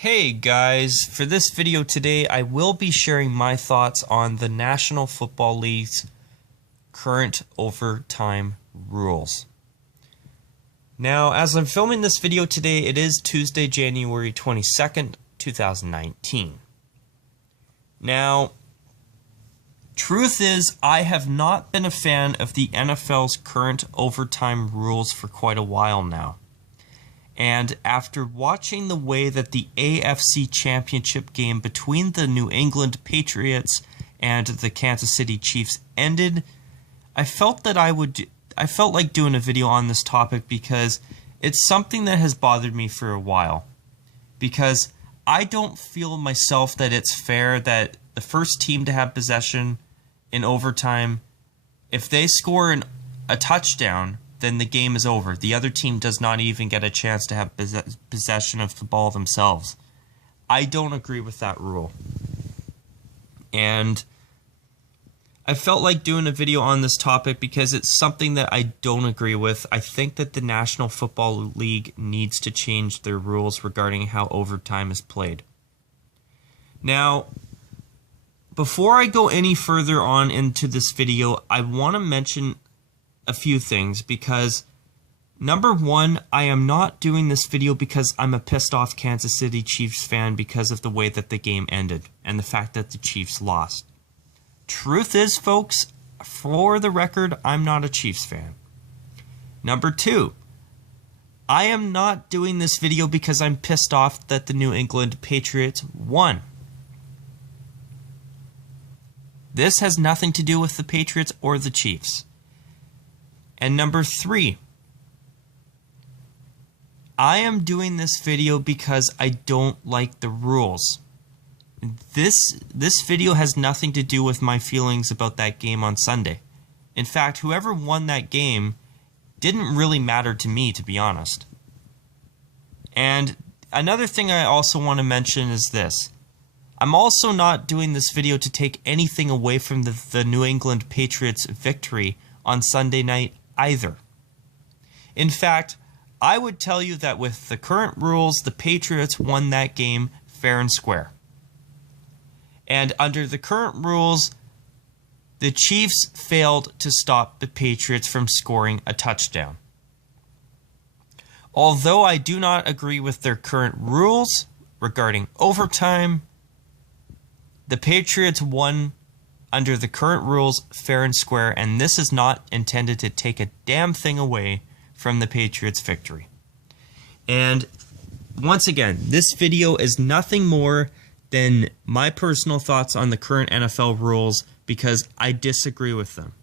Hey guys, for this video today I will be sharing my thoughts on the National Football League's current overtime rules. Now, as I'm filming this video today, it is Tuesday, January 22nd, 2019. Now, truth is, I have not been a fan of the NFL's current overtime rules for quite a while now. And after watching the way that the AFC Championship game between the New England Patriots and the Kansas City Chiefs ended, I felt like doing a video on this topic because it's something that has bothered me for a while. Because I don't feel myself that it's fair that the first team to have possession in overtime, if they score a touchdown, then the game is over. The other team does not even get a chance to have possession of the ball themselves. I don't agree with that rule. And I felt like doing a video on this topic because it's something that I don't agree with. I think that the National Football League needs to change their rules regarding how overtime is played. Now, before I go any further on into this video, I want to mention a few things because, number one, I am not doing this video because I'm a pissed off Kansas City Chiefs fan because of the way that the game ended and the fact that the Chiefs lost. Truth is, folks, for the record, I'm not a Chiefs fan. Number two, I am not doing this video because I'm pissed off that the New England Patriots won. This has nothing to do with the Patriots or the Chiefs. And number three, I am doing this video because I don't like the rules. This video has nothing to do with my feelings about that game on Sunday. In fact, whoever won that game didn't really matter to me, to be honest. And another thing I also want to mention is this. I'm also not doing this video to take anything away from the New England Patriots' victory on Sunday night either. In fact, I would tell you that with the current rules, the Patriots won that game fair and square. And under the current rules, the Chiefs failed to stop the Patriots from scoring a touchdown. Although I do not agree with their current rules regarding overtime, the Patriots won under the current rules fair and square, and this is not intended to take a damn thing away from the Patriots' victory. And once again, this video is nothing more than my personal thoughts on the current NFL rules because I disagree with them.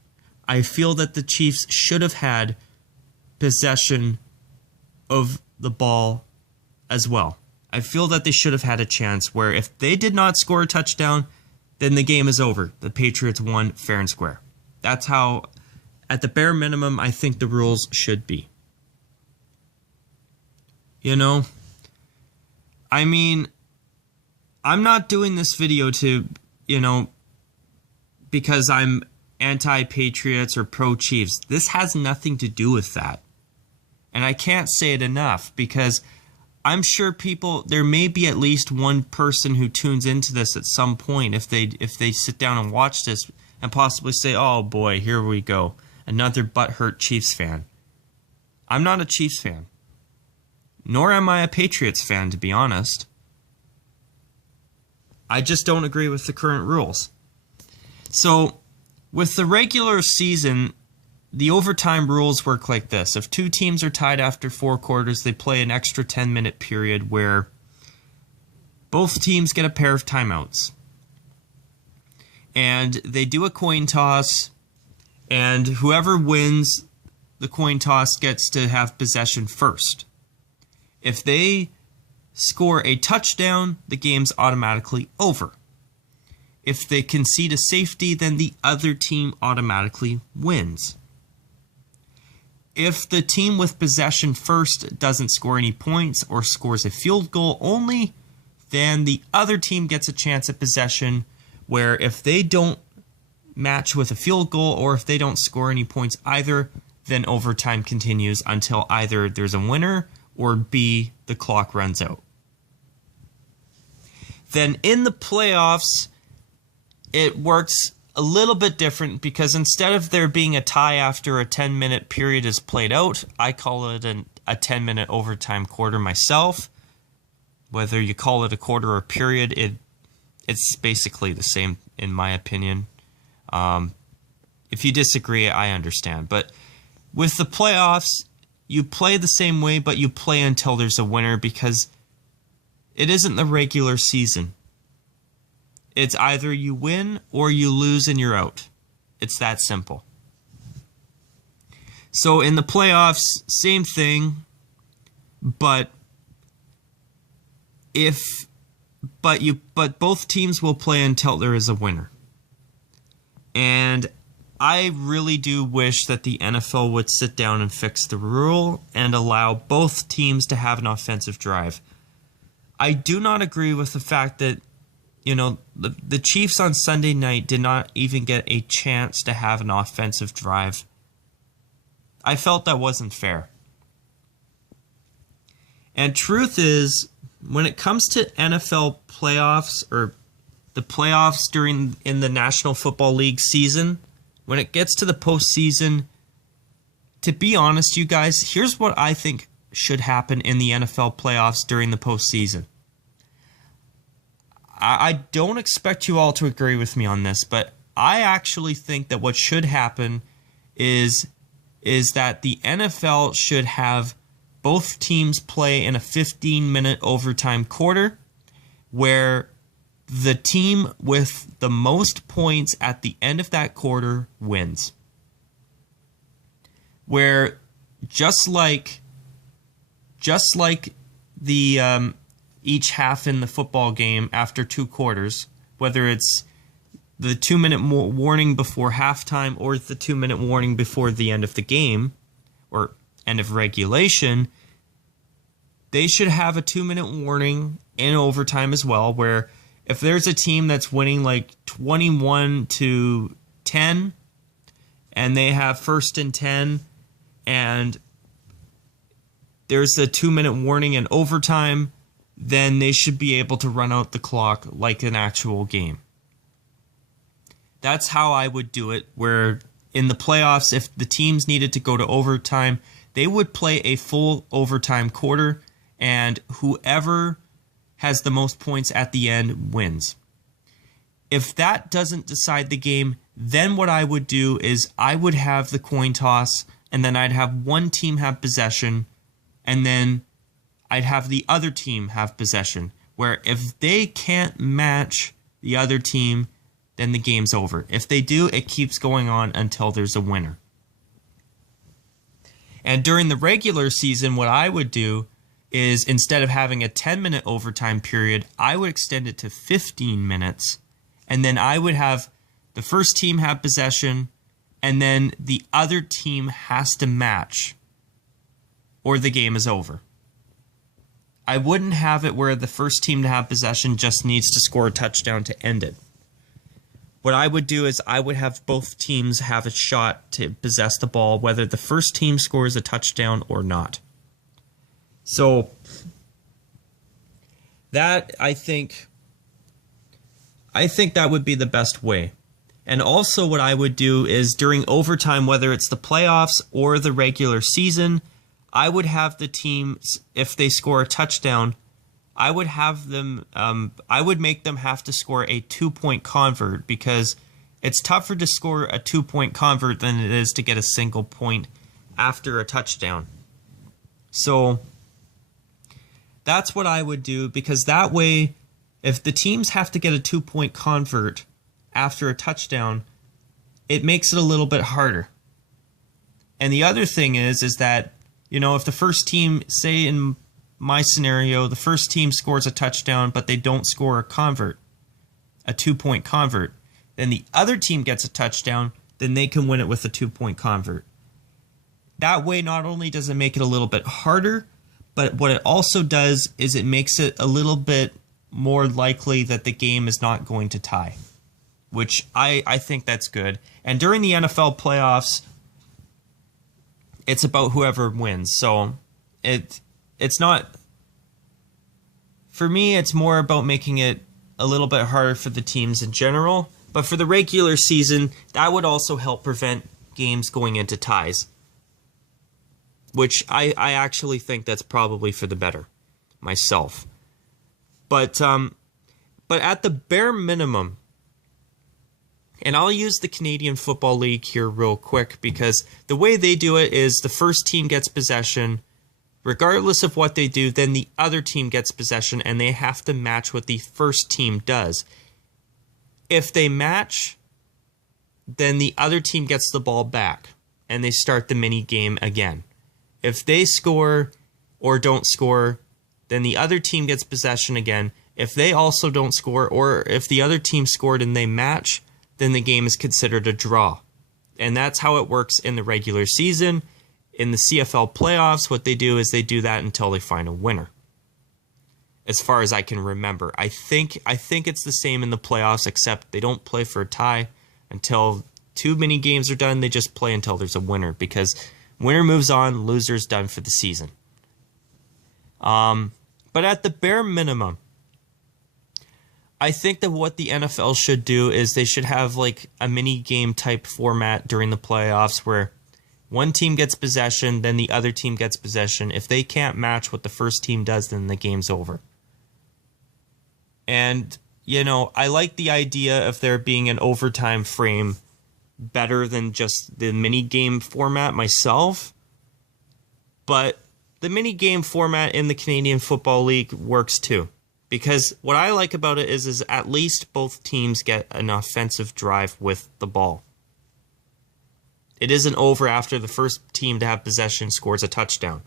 I feel that the Chiefs should have had possession of the ball as well. I feel that they should have had a chance where if they did not score a touchdown, then the game is over. The Patriots won fair and square. That's how, at the bare minimum, I think the rules should be. You know, I mean, I'm not doing this video to, because I'm anti-Patriots or pro-Chiefs. This has nothing to do with that. And I can't say it enough because I'm sure there may be at least one person who tunes into this at some point if they sit down and watch this and possibly say, oh boy, here we go, another butthurt Chiefs fan. I'm not a Chiefs fan. Nor am I a Patriots fan, to be honest. I just don't agree with the current rules. So, with the regular season, the overtime rules work like this. If two teams are tied after 4 quarters, they play an extra 10-minute period where both teams get a pair of timeouts. And they do a coin toss, and whoever wins the coin toss gets to have possession first. If they score a touchdown, the game's automatically over. If they concede a safety, then the other team automatically wins. If the team with possession first doesn't score any points or scores a field goal only, then the other team gets a chance at possession where if they don't match with a field goal or if they don't score any points either, then overtime continues until either there's a winner or B, the clock runs out. Then in the playoffs, it works a little bit different because instead of there being a tie after a 10-minute period is played out, I call it a 10-minute overtime quarter myself. Whether you call it a quarter or a period, it's basically the same in my opinion. If you disagree, I understand. But with the playoffs, you play the same way, but you play until there's a winner because it isn't the regular season. It's either you win or you lose and you're out. It's that simple. So in the playoffs, same thing, but both teams will play until there is a winner. And I really do wish that the NFL would sit down and fix the rule and allow both teams to have an offensive drive. I do not agree with the fact that, the Chiefs on Sunday night did not even get a chance to have an offensive drive. I felt that wasn't fair. And truth is, when it comes to NFL playoffs or the playoffs in the National Football League season, when it gets to the postseason, to be honest, you guys, here's what I think should happen in the NFL playoffs during the postseason. I don't expect you all to agree with me on this, but I actually think that what should happen is that the NFL should have both teams play in a 15-minute overtime quarter where the team with the most points at the end of that quarter wins. Where just like the each half in the football game after 2 quarters, whether it's the 2-minute warning before halftime or the 2-minute warning before the end of the game or end of regulation, they should have a 2-minute warning in overtime as well, where if there's a team that's winning like 21-10 and they have 1st and 10 and there's a 2-minute warning in overtime, then they should be able to run out the clock like an actual game. That's how I would do it, where in the playoffs, if the teams needed to go to overtime, they would play a full overtime quarter, and whoever has the most points at the end wins. If that doesn't decide the game, then what I would do is I would have the coin toss, and then I'd have one team have possession, and then I'd have the other team have possession, where if they can't match the other team, then the game's over. If they do, it keeps going on until there's a winner. And during the regular season, what I would do is instead of having a 10-minute overtime period, I would extend it to 15 minutes, and then I would have the first team have possession, and then the other team has to match, or the game is over. I wouldn't have it where the first team to have possession just needs to score a touchdown to end it. What I would do is I would have both teams have a shot to possess the ball, whether the first team scores a touchdown or not. So that I think that would be the best way. And also what I would do is during overtime, whether it's the playoffs or the regular season, I would have the teams, if they score a touchdown, I would have them, I would make them have to score a 2-point convert, because it's tougher to score a 2-point convert than it is to get a single point after a touchdown. So that's what I would do, because that way, if the teams have to get a 2-point convert after a touchdown, it makes it a little bit harder. And the other thing is that, if the first team, say in my scenario, the first team scores a touchdown, but they don't score a 2-point convert, then the other team gets a touchdown, then they can win it with a 2-point convert. That way, not only does it make it a little bit harder, but what it also does is it makes it a little bit more likely that the game is not going to tie, which I think that's good. And during the NFL playoffs, it's about whoever wins. So it's not, for me, it's more about making it a little bit harder for the teams in general. But for the regular season, that would also help prevent games going into ties, which I actually think that's probably for the better myself. But at the bare minimum, and I'll use the Canadian Football League here real quick, because the way they do it is the first team gets possession. Regardless of what they do, then the other team gets possession, and they have to match what the first team does. If they match, then the other team gets the ball back, and they start the mini game again. If they score or don't score, then the other team gets possession again. If they also don't score, or if the other team scored and they match, then the game is considered a draw. And that's how it works in the regular season. In the CFL playoffs, what they do is they do that until they find a winner. As far as I can remember, I think it's the same in the playoffs, except they don't play for a tie until too many games are done. They just play until there's a winner, because winner moves on, loser's done for the season. But at the bare minimum, I think that what the NFL should do is they should have like a mini game type format during the playoffs where one team gets possession, then the other team gets possession. If they can't match what the first team does, then the game's over. And, I like the idea of there being an overtime frame better than just the mini game format myself. But the mini game format in the Canadian Football League works too. Because what I like about it is at least both teams get an offensive drive with the ball. It isn't over after the first team to have possession scores a touchdown.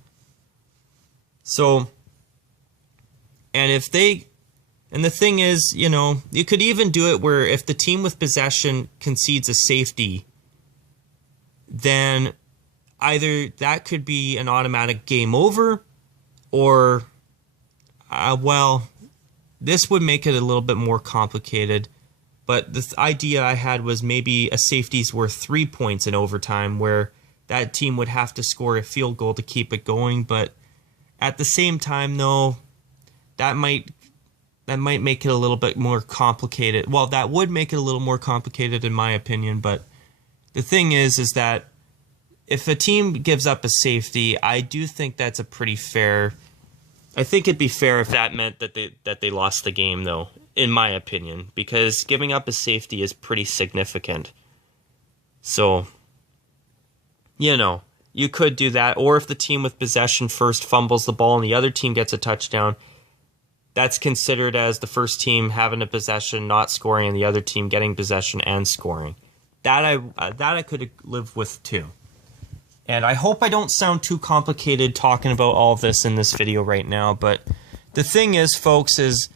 So, and the thing is, you could even do it where if the team with possession concedes a safety, then either that could be an automatic game over, or, this would make it a little bit more complicated. But the idea I had was maybe a safety's worth 3 points in overtime, where that team would have to score a field goal to keep it going. But at the same time, though, that might make it a little bit more complicated. Well, that would make it a little more complicated in my opinion. But the thing is that if a team gives up a safety, I do think that's a pretty fair. I think it'd be fair if that meant that they lost the game, though, in my opinion, because giving up a safety is pretty significant. So, you could do that. Or if the team with possession first fumbles the ball and the other team gets a touchdown, that's considered as the first team having a possession, not scoring, and the other team getting possession and scoring. That I could live with too. And I hope I don't sound too complicated talking about all of this in this video right now, but the thing is, folks, is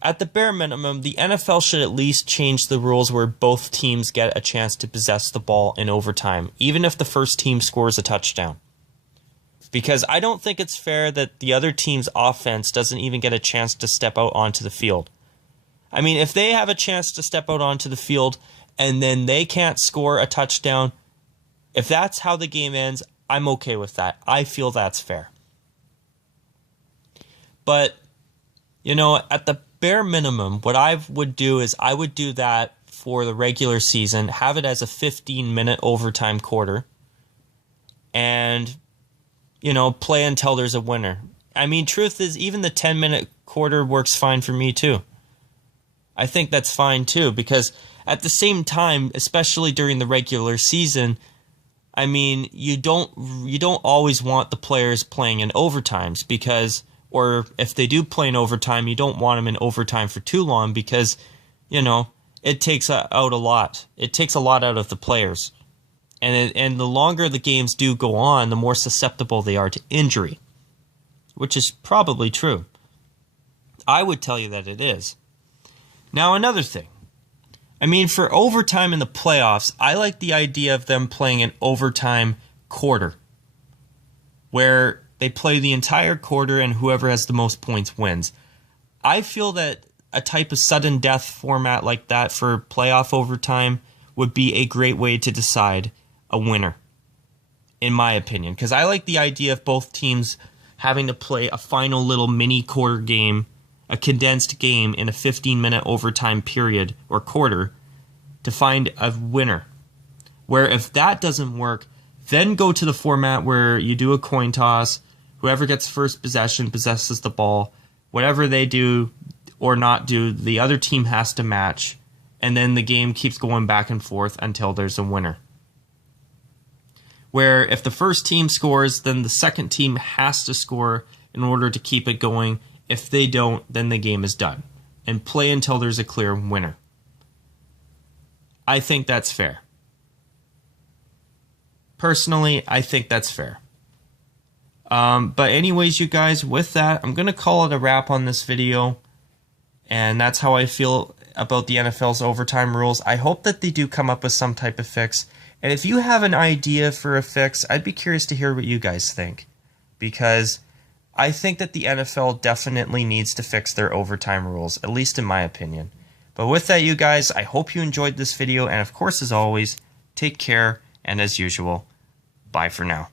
at the bare minimum, the NFL should at least change the rules where both teams get a chance to possess the ball in overtime, even if the first team scores a touchdown. Because I don't think it's fair that the other team's offense doesn't even get a chance to step out onto the field. I mean, if they have a chance to step out onto the field and then they can't score a touchdown, if that's how the game ends, I'm okay with that. I feel that's fair. But, at the bare minimum, what I would do is I would do that for the regular season, have it as a 15-minute overtime quarter, and, play until there's a winner. I mean, truth is, even the 10-minute quarter works fine for me, too. I think that's fine, too, because at the same time, especially during the regular season, I mean, you don't always want the players playing in overtimes or if they do play in overtime, you don't want them in overtime for too long because, it takes out a lot. It takes a lot out of the players. And the longer the games do go on, the more susceptible they are to injury, which is probably true. I would tell you that it is. Now, another thing. I mean, for overtime in the playoffs, I like the idea of them playing an overtime quarter, where they play the entire quarter and whoever has the most points wins. I feel that a type of sudden death format like that for playoff overtime would be a great way to decide a winner, in my opinion, because I like the idea of both teams having to play a final little mini quarter game a condensed game in a 15-minute overtime period or quarter to find a winner. Where if that doesn't work, then go to the format where you do a coin toss. Whoever gets first possession possesses the ball. Whatever they do or not do, the other team has to match. And then the game keeps going back and forth until there's a winner. Where if the first team scores, then the second team has to score in order to keep it going. If they don't, then the game is done. And play until there's a clear winner. I think that's fair. Personally, I think that's fair. But anyways, you guys, with that, I'm going to call it a wrap on this video. And that's how I feel about the NFL's overtime rules. I hope that they do come up with some type of fix. And if you have an idea for a fix, I'd be curious to hear what you guys think. Because I think that the NFL definitely needs to fix their overtime rules, at least in my opinion. But with that, you guys, I hope you enjoyed this video. And of course, as always, take care. And as usual, bye for now.